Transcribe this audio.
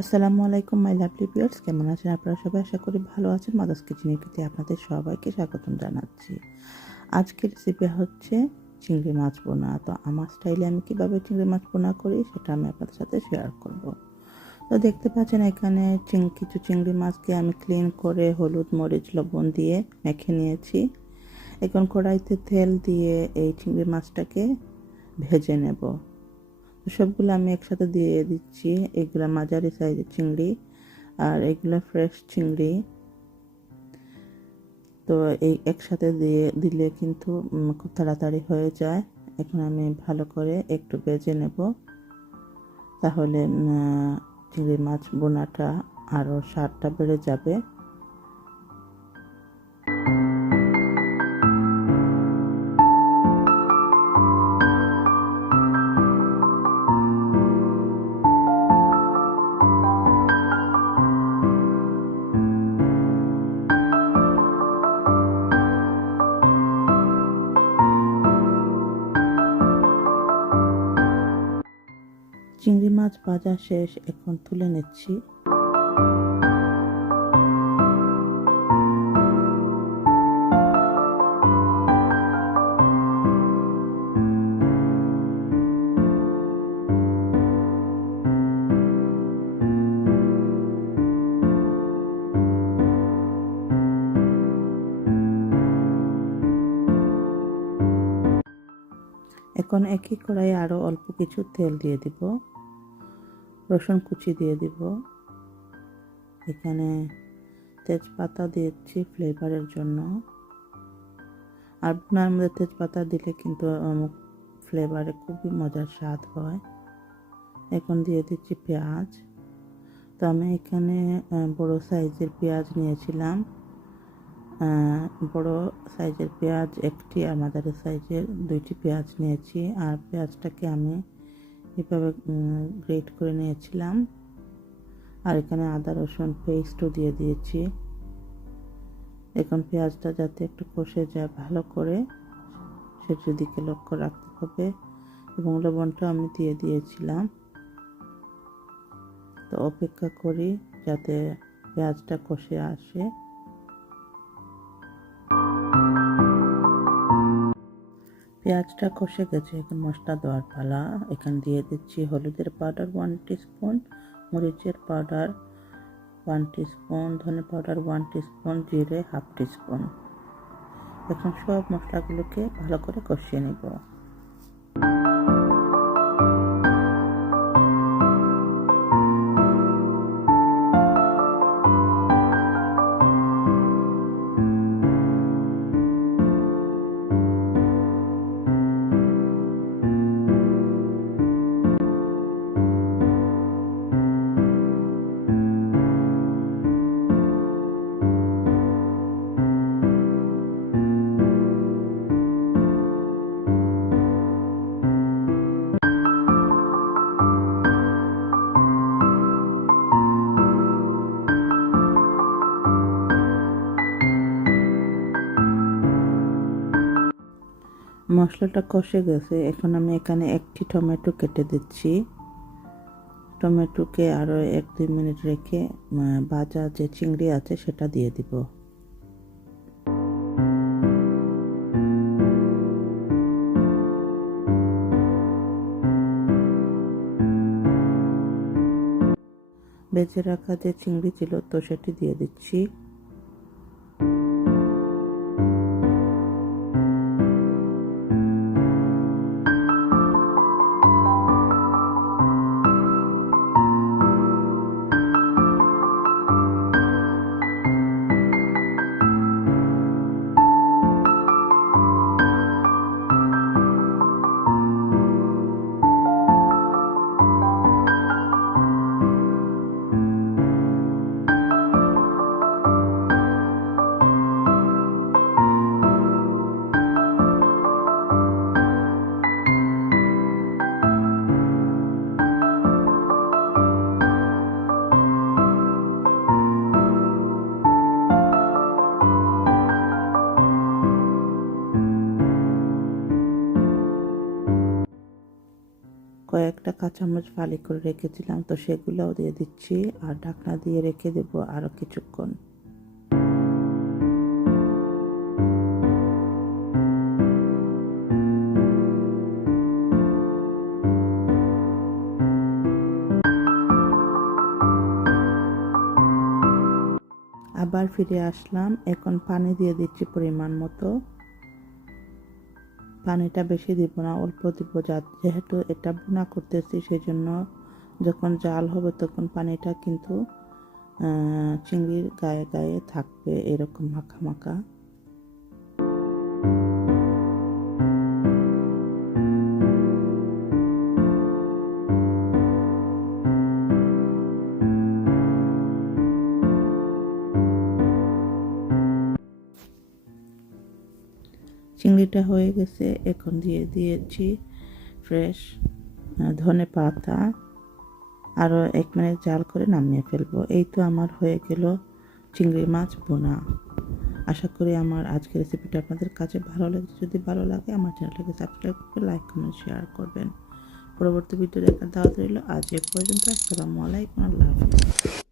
আসসালামু আলাইকুম my lovely viewers, কেমন আছেন আপনারা সবাই? আশা করি ভালো আছেন। মাদার্স কিচেন ইউটিতে আপনাদের সবাইকে স্বাগতম জানাচ্ছি। আজকের রেসিপি হচ্ছে চিংড়ি মাছ বোনা। তো আমার স্টাইলে আমি কীভাবে চিংড়ি মাছ বোনা করি সেটা আমি আপনাদের সাথে শেয়ার করব। তো দেখতে পাচ্ছেন এখানে কিছু চিংড়ি মাছকে আমি ক্লিন করে হলুদ মরিচ লবণ দিয়ে মেখে নিয়েছি। এখন কড়াইতে তেল দিয়ে এই চিংড়ি মাছটাকে ভেজে নেব। সবগুলো আমি একসাথে দিয়ে দিচ্ছি। এগুলো মাঝারি সাইজের চিংড়ি আর এগুলো ফ্রেশ চিংড়ি। তো এই একসাথে দিলে কিন্তু খুব তাড়াতাড়ি হয়ে যায়। এখন আমি ভালো করে একটু ভেজে নেব, তাহলে চিংড়ি মাছ বোনাটা আরও স্বাদটা বেড়ে যাবে। চিংড়ি মাছ ভাজা শেষ, এখন তুলে নিচ্ছি। এখন একই কড়াইয়ে আরও অল্প কিছু তেল দিয়ে দিব, রসুন কুচি দিয়ে দিব, এখানে তেজপাতা দিয়েছি ফ্লেভারের জন্য। আর বোনার মধ্যে তেজপাতা দিলে কিন্তু ফ্লেভারে খুবই মজার স্বাদ হয়। এখন দিয়ে দিচ্ছি পেঁয়াজ। তো আমি এখানে বড় সাইজের পেঁয়াজ নিয়েছিলাম। বড় সাইজের পেঁয়াজ একটি আর মাঝারি সাইজের দুইটি পেঁয়াজ নিয়েছি। আর পেঁয়াজটাকে আমি এভাবে গ্রেট করে নিয়েছিলাম। আর এখানে আদা রসুন পেস্টও দিয়ে দিয়েছি। এখন পেঁয়াজটা যাতে একটু কষে যায় ভালো করে, সেটার দিকে লক্ষ্য রাখতে হবে। এবং লবণটা আমি দিয়ে দিয়েছিলাম। তো অপেক্ষা করি যাতে পেঁয়াজটা কষে আসে। পেঁয়াজটা কষে গেছে, এখন মশলা দেওয়ার পালা। এখানে দিয়ে দিচ্ছি হলুদের পাউডার 1 টিস্পুন, মরিচের পাউডার 1 টিস্পুন, ধনে পাউডার 1 টিস্পুন, জিরে 1/2 টিস্পুন। এখন সব মশলাগুলোকে ভালো করে কষিয়ে নেব। মশলাটা কষে গেছে, এখন আমি এখানে একটি টমেটো কেটে দিচ্ছি। টমেটোকে আরও 1-2 মিনিট রেখে ভাজা যে চিংড়ি আছে সেটা দিয়ে দিব। বেজে রাখা যে চিংড়ি ছিল তো সেটি দিয়ে দিচ্ছি। কয়েকটা কাঁচামরিচ ফালি করে রেখেছিলাম, তো সেগুলোও দিয়ে দিচ্ছি আর ঢাকনা দিয়ে রেখে দেবো আরও কিছুক্ষণ। আবার ফিরে আসলাম, এখন পানি দিয়ে দিচ্ছি পরিমাণ মতো। পানিটা বেশি দিব না, অল্প দিব, যেহেতু এটা ভুনা করতেছি সেজন্য যখন জাল হবে তখন পানিটা কিন্তু চিংড়ির গায়ে গায়ে থাকবে, এরকম মাখা মাখা। চিংড়িটা হয়ে গেছে, এখন দিয়ে দিয়েছি ফ্রেশ ধনে পাতা, আরও 1 মিনিট জাল করে নামিয়ে ফেলবো। এই তো আমার হয়ে গেল চিংড়ি মাছ ভুনা। আশা করি আমার আজকের রেসিপিটা আপনাদের কাছে ভালো লেগেছে। যদি ভালো লাগে আমার চ্যানেলটাকে সাবস্ক্রাইব করে লাইক কমেন্ট শেয়ার করবেন। পরবর্তী ভিডিও দেখার দাওয়াত রইল। আজ এ পর্যন্ত। আসসালামু আলাইকুম, আল্লাহ হাফেজ।